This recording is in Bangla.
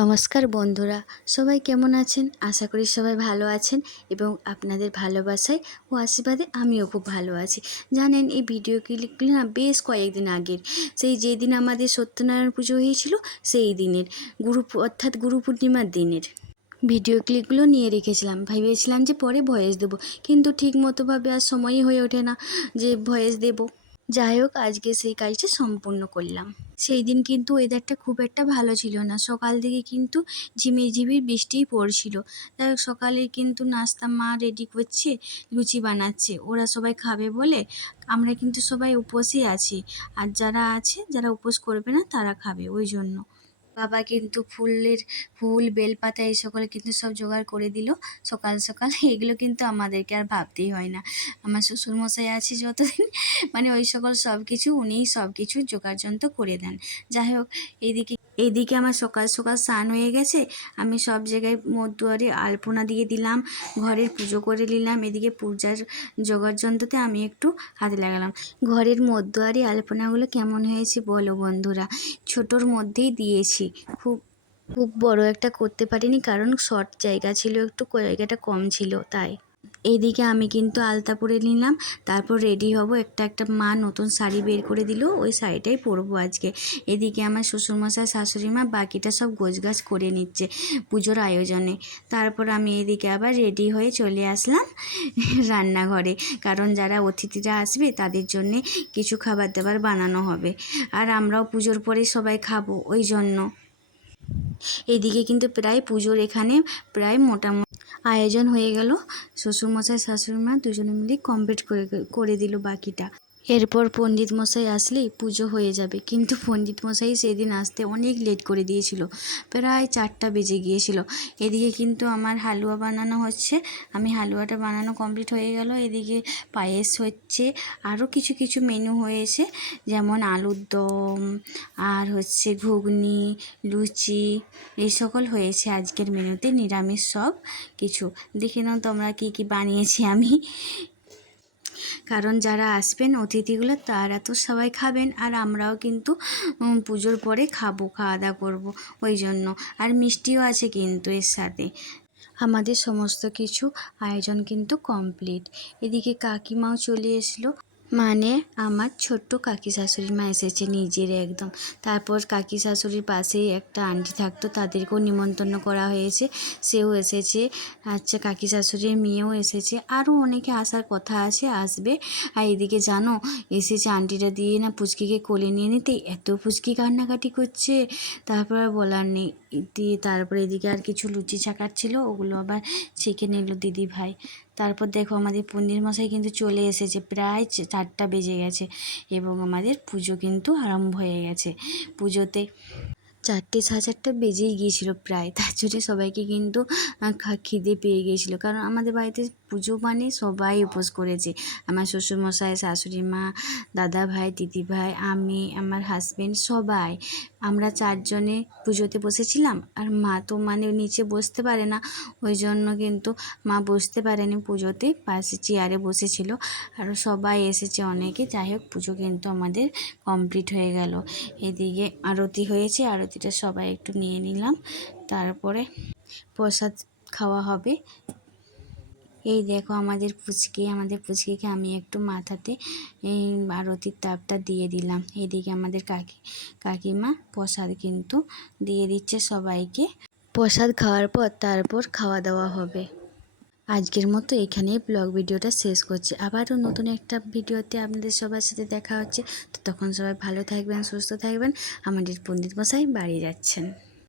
নমস্কার বন্ধুরা, সবাই কেমন আছেন? আশা করি সবাই ভালো আছেন এবং আপনাদের ভালোবাসায় ও আশীর্বাদে আমিও খুব ভালো আছি। জানেন, এই ভিডিও ক্লিপগুলো না বেশ কয়েকদিন আগের, সেই যেদিন আমাদের সত্যনারায়ণ পুজো হয়েছিল সেই দিনের, অর্থাৎ গুরু পূর্ণিমার দিনের ভিডিও ক্লিপগুলো নিয়ে রেখেছিলাম। ভেবেছিলাম যে পরে ভয়েস দেবো, কিন্তু ঠিক মতোভাবে আর সময়ই হয়ে ওঠে না যে ভয়েস দেব। যাই হোক, আজকে সেই কাজটা সম্পূর্ণ করলাম। সেই দিন কিন্তু ওয়েদারটা খুব একটা ভালো ছিল না, সকাল থেকে কিন্তু ঝিমির বৃষ্টিই পড়ছিল। যাই হোক, সকালে কিন্তু নাস্তা মা রেডি করছে, লুচি বানাচ্ছে, ওরা সবাই খাবে বলে। আমরা কিন্তু সবাই উপোসই আছি, আর যারা উপোস করবে না তারা খাবে, ওই জন্য বাবা কিন্তু ফুল বেলপাতা এই সকল কিন্তু সব জোগাড় করে দিল সকাল সকাল। এগুলো কিন্তু আমাদেরকে আর ভাবতেই হয় না, আমার শ্বশুরমশাই আছে যতদিন, মানে ওই সকল সব কিছু উনিই সব কিছু জোগাড়যন্ত্র করে দেন। যাই হোক, এইদিকে আমার সকাল সকাল স্নান হয়ে গেছে, আমি সব জায়গায় দুয়ারে আলপনা দিয়ে দিলাম, ঘরের পুজো করে নিলাম। এদিকে পূজার জোগাড়যন্ত্রতে আমি একটু হাতে লাগালাম। ঘরের মধ্যুয়ারে আলপনাগুলো কেমন হয়েছে বলো বন্ধুরা? ছোটোর মধ্যেই দিয়েছি, খুব খুব বড় একটা করতে পারিনি, কারণ শর্ট জায়গা ছিল, একটু জায়গাটা কম ছিল তাই। এইদিকে আমি কিন্তু আলতা পরে নিলাম, তারপর রেডি হব। একটা মা নতুন শাড়ি বের করে দিল, ওই শাড়িটাই পরবো আজকে। এদিকে আমার শ্বশুরমশাই শাশুড়ি মা বাকিটা সব গোছগাছ করে নিচ্ছে পুজোর আয়োজনে। তারপর আমি এদিকে আবার রেডি হয়ে চলে আসলাম রান্নাঘরে, কারণ যারা অতিথিরা আসবে তাদের জন্যে কিছু খাবার দাবার বানানো হবে, আর আমরাও পুজোর পরে সবাই খাবো, ওই জন্য। এদিকে কিন্তু প্রায় পুজোর এখানে প্রায় মোটামুটি আয়োজন হয়ে গেল। শ্বশুরমশাই শাশুড়িমা দুজনে মিলে কমপ্লিট করে দিল বাকিটা। এরপর পণ্ডিত মশাই আসলেই পুজো হয়ে যাবে, কিন্তু পণ্ডিত মশাই সেদিন আসতে অনেক লেট করে দিয়েছিল, প্রায় 4টা বেজে গিয়েছিল। এদিকে কিন্তু আমার হালুয়া বানানো হচ্ছে, আমি হালুয়াটা বানানো কমপ্লিট হয়ে গেল। এদিকে পায়েস হচ্ছে, আরও কিছু কিছু মেনু হয়েছে, যেমন আলুর দম, আর হচ্ছে ঘুগনি, লুচি, এই সকল হয়েছে আজকের মেনুতে, নিরামিষ সব কিছু। দেখে নাও তোমরা কী কী বানিয়েছি আমি, কারণ যারা আসবেন অতিথিগুলো তারা তো সবাই খাবেন, আর আমরাও কিন্তু পুজোর পরে খাওয়া দাওয়া করবো, ওই জন্য। আর মিষ্টিও আছে কিন্তু এর সাথে। আমাদের সমস্ত কিছু আয়োজন কিন্তু কমপ্লিট। এদিকে কাকিমাও চলে এসলো, মানে আমার ছোট্ট কাকি শাশুড়ি মা এসেছে নিজের একদম। তারপর কাকি শাশুড়ির পাশেই একটা আন্টি থাকতো, তাদেরকেও নিমন্ত্রণ করা হয়েছে, সেও এসেছে। আচ্ছা, কাকি শাশুড়ির মেয়েও এসেছে, আরও অনেকে আসার কথা আছে, আসবে। আর এদিকে জানো, এসেছে আন্টিটা দিয়ে না পুচকিকে কোলে নিয়ে নিতে, এত পুচকি কান্নাকাটি করছে, তারপর আর বলার নেই। দিয়ে তারপরে এদিকে আর কিছু লুচি ছাকার ছিল, ওগুলো আবার ছেঁকে নিল দিদি ভাই। তারপর দেখো, আমাদের পণ্ডিত মশাই কিন্তু চলে এসেছে, প্রায় 4টা বেজে গেছে এবং আমাদের পুজো কিন্তু আরম্ভ হয়ে গেছে। পুজোতে 4টে 4:30 বেজেই গিয়েছিল প্রায়, তার জন্য সবাইকে কিন্তু খিদে পেয়ে গিয়েছিলো, কারণ আমাদের বাড়িতে পুজো মানে সবাই উপোস করেছে। আমার শ্বশুরমশাই, শাশুড়ি মা, দাদা ভাই, দিদি ভাই, আমি, আমার হাজব্যান্ড, সবাই আমরা 4জনে পুজোতে বসেছিলাম। আর মা তো মানে নিচে বসতে পারে না, ওই জন্য কিন্তু মা বসতে পারেনি পুজোতে, পাশে চেয়ারে বসেছিল। আর সবাই এসেছে অনেকে। যাই হোক, পুজো কিন্তু আমাদের কমপ্লিট হয়ে গেল। এদিকে আরতি হয়েছে, আরতিটা সবাই একটু নিয়ে নিলাম, তারপরে প্রসাদ খাওয়া হবে। এই দেখো আমাদের পুচকিকে আমি একটু মাথাতে এই আরতির তাপটা দিয়ে দিলাম। এদিকে আমাদের কাকিমা প্রসাদ কিন্তু দিয়ে দিচ্ছে সবাইকে। প্রসাদ খাওয়ার পর তারপর খাওয়া দাওয়া হবে। আজকের মতো এখানেই ব্লগ ভিডিওটা শেষ করছি। আবারও নতুন একটা ভিডিওতে আপনাদের সবার সাথে দেখা হচ্ছে। তো তখন সবাই ভালো থাকবেন, সুস্থ থাকবেন। আমাদের পণ্ডিত মশাই বাড়ি যাচ্ছেন।